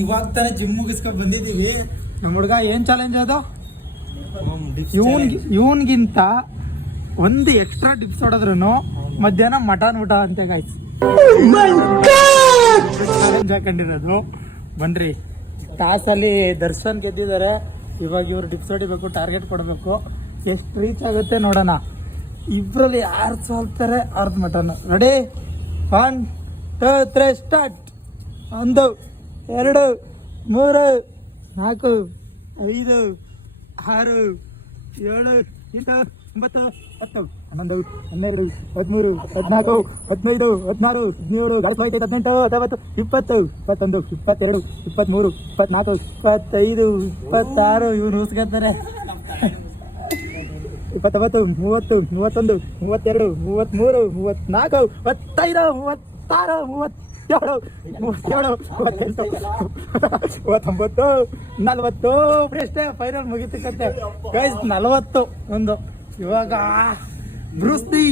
ಇವಾಗ ತಾನೇ ಜಿಮ್ ಮುಗಿಸ್ಕೊಂಡ್ ಬಂದಿದ್ದೀವಿ. ನಮ್ಮ ಹುಡ್ಗ ಏನ್ ಚಾಲೆಂಜ್ ಅದು, ಇವನ್ಗಿಂತ ಒಂದು ಎಕ್ಸ್ಟ್ರಾ ಡಿಪ್ಸ್ ಹೊಡೆದ್ರು ಮಧ್ಯಾಹ್ನ ಮಟನ್ ಊಟ ಅಂತ ಗಾಯ್ಸ್ ಚಾಲೆಂಜ್ ಹಾಕೊಂಡಿರೋದು. ಬನ್ರಿ, ಟಾಸಲ್ಲಿ ದರ್ಶನ್ ಗೆದ್ದಿದ್ದಾರೆ. ಇವಾಗ ಇವ್ರು ಡಿಪ್ಸ್ ಹೊಡಿಬೇಕು, ಟಾರ್ಗೆಟ್ ಕೊಡಬೇಕು. ಎಷ್ಟು ರೀಚ್ ಆಗುತ್ತೆ ನೋಡೋಣ. ಇಬ್ಬರಲ್ಲಿ ಯಾರು ಸೋಲ್ತಾರೆ ಅವ್ರದ್ದು ಮಟನ್. Ready, 1 2 3 start. 1 2 3 4 5 6 7 8 9 10 11 12 13 14 15 16 17 18 19 20 21 22 23 24 25 26 ಇವ್ರು ಉಸ್ಕೊತಾರೆ. 29 30 31 32 33 34 35 36 37 40 ಫೈನಲ್ ಮುಗಿತಕ್ಕಂತೆ ಗೈಸ್. 40 ಒಂದು. ಇವಾಗ Bruce Lee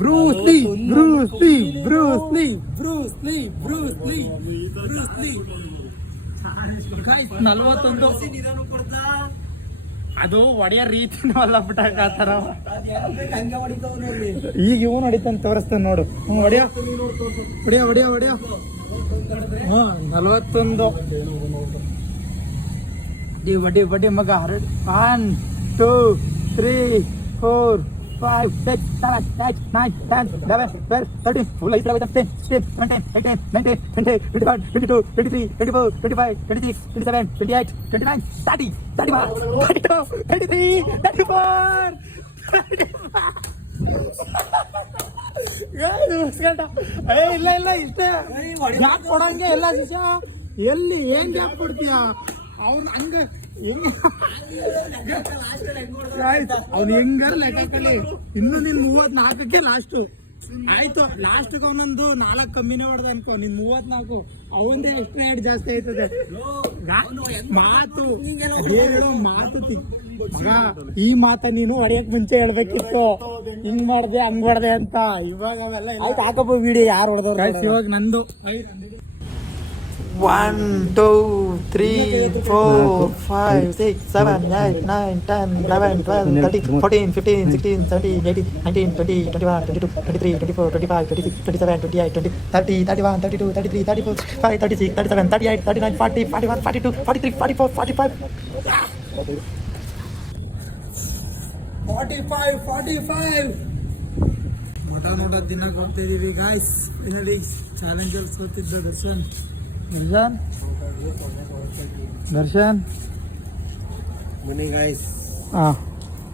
Bruce Lee Bruce Lee Bruce Lee Bruce Lee Bruce Lee Bruce Lee 41. ಅದು ಹೊಡೆಯೋ ರೀತಿನೂ ಅಲ್ಲ ಬಿಟ್ಟಾಗ ಆ ಥರ. ಈಗ ಇವನು ಹೊಡಿತಾನೆ, ತೋರಿಸ್ತಾನೆ ನೋಡು. ಹೊಡೆಯೋ ಹೊಡೆಯೋ ಹೊಡೆಯೋ ಹೊಡೆಯೋ. 41. ಬಡ್ಡಿ ಬಡ್ಡಿ ಮಗ. 1 2 3 4 5 6 7 8 9 10 11 12 13 14 15 16 17 18 19 20 21 22 23 24 25 26 27 28 29 30 31 32 33 34 ಇಲ್ಲ ಇಲ್ಲ ಇಷ್ಟೇ. ಯಾಕೆ ಕೊಡಂಗೆ ಎಲ್ಲ ಶಿಷ್ಯ? ಎಲ್ಲಿ ಏನ್ ಗ್ಯಾಪ್ ಕೊಡ್ತೀಯ? ಅವ್ನು ಹಂಗೆ ಅವ್ನು ಹೆಂಗಾರ ಲೆಕ್ಕಲಿ. ಇನ್ನು ನೀನ್ 34ಕ್ಕೆ ಲಾಸ್ಟು ಆಯ್ತು. ಲಾಸ್ಟ್ಗೆ ಅವನೊಂದು 4 ಕಮ್ಮಿನೇ ಹೊಡೆದ ಅನ್ಕೋ. ನೀನ್ 34, ಅವಂದೇ ಎಕ್ಸ್ಟ್ರಾ 8 ಜಾಸ್ತಿ ಆಯ್ತದೆ. ಮಾತು ಮಾತು ಈ ಮಾತ ನೀನು ಹೊಡೆಯಕ್ ಮುಂಚೆ ಹೇಳ್ಬೇಕಿತ್ತು. ಹಿಂಗ್ ಮಾಡ್ದೆ ಹಂಗ್ ಹೊಡೆದೆ ಅಂತ. ಇವಾಗ ಅವೆಲ್ಲ ಹಾಕಪ್ಪ ವಿಡಿಯೋ ಯಾರು ಹೊಡೆದವ್ರು. ಇವಾಗ ನಂದು 1 2 3 4 5 6 7 8 9 10 11 12 13 14 15 16 17 18 19 20 21 22 23 24 25 26 27 28 20 30 31 32 33 34 35 36 37 38 39 40 41 42 43 44 45 45 ಮಟನ್ ಊಟ ತಿನ್ನಕ್ಕೆ ಹೋಗ್ತಿದ್ದೀವಿ ಗಾಯ್ಸ್. ಫೈನಲಿ ಚಾಲೆಂಜಲ್ಲಿ ಸೋತಿದ್ದ ದರ್ಶನ್ ಮನಿ ಗಾಯ್ಸ್.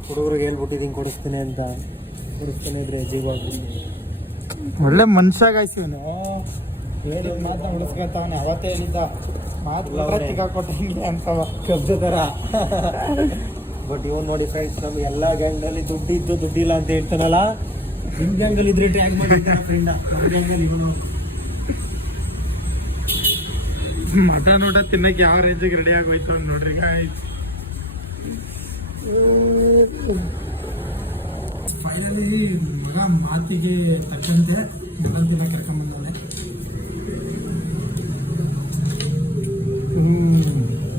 ಹುಡುಗರಿಗೆ ಹೇಳ್ಬಿಟ್ಟಿದ್ದೀನಿ ಕೊಡಿಸ್ತೀನಿ ಅಂತ. ಕೊಡಿಸ್ತಾನೆ ಇದ್ರೆ ಜೀವ ಒಳ್ಳೆ ಮನುಷ್ಯ ಗಾಯ್ಸ್. ಇವನು ಹೇಳಿದ ಮಾತನ್ನ ಉಳಿಸ್ಕೊತಾವನೆ. ಅವತ್ತೇ ಹೇಳಿದ್ದ ಮಾತು ಸಿಕ್ಕಾಕೊಟ್ಟಂಗೆ ಅಂತವ ಕಬ್ಜ ಥರ. ಬಟ್ ಇವನು ನೋಡಿ ಫ್ರೆಂಡ್ಸ್, ನಮ್ಗೆ ಎಲ್ಲ ಗ್ಯಾಂಗ್ನಲ್ಲಿ ದುಡ್ಡಿದ್ದು ದುಡ್ಡಿಲ್ಲ ಅಂತ ಹೇಳ್ತಾನಲ್ಲ. ನಿಮ್ಮ ಗ್ಯಾಂಗಲ್ಲಿ ಇದ್ರೆ ಟ್ಯಾಗ್ ಮಾಡಿರ್ತಾನೆ ಫ್ರೆಂಡ. ನಮ್ಮ ಗ್ಯಾಂಗಲ್ಲಿ ಇವನು ಮಟನ್ ಊಟ ತಿನ್ನಕ್ಕೆ ಯಾವ ರೇಂಜಿಗೆ ರೆಡಿ ಆಗೋಯ್ತು ಅಂತ ನೋಡ್ರಿ ಗಾಯ್ಸ್. ಫೈನಲಿ ಮಗ ಮಾತಿಗೆ ತಕ್ಕಂತೆ ಮಟನ್ ತಿನ್ನ ಕರ್ಕೊಂಬಂದವನೆ.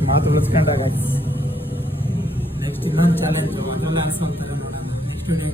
ಮಾತು ಉಳಿಸ್ಕೊಂಡಾಗ ನೆಕ್ಸ್ಟ್ ಇನ್ನೊಂದು ಚಾಲೆಂಜ್ ಅದರಲ್ಲೇ ಅನ್ಸೋಂತಾರೆ ನೋಡೋಣ. Next video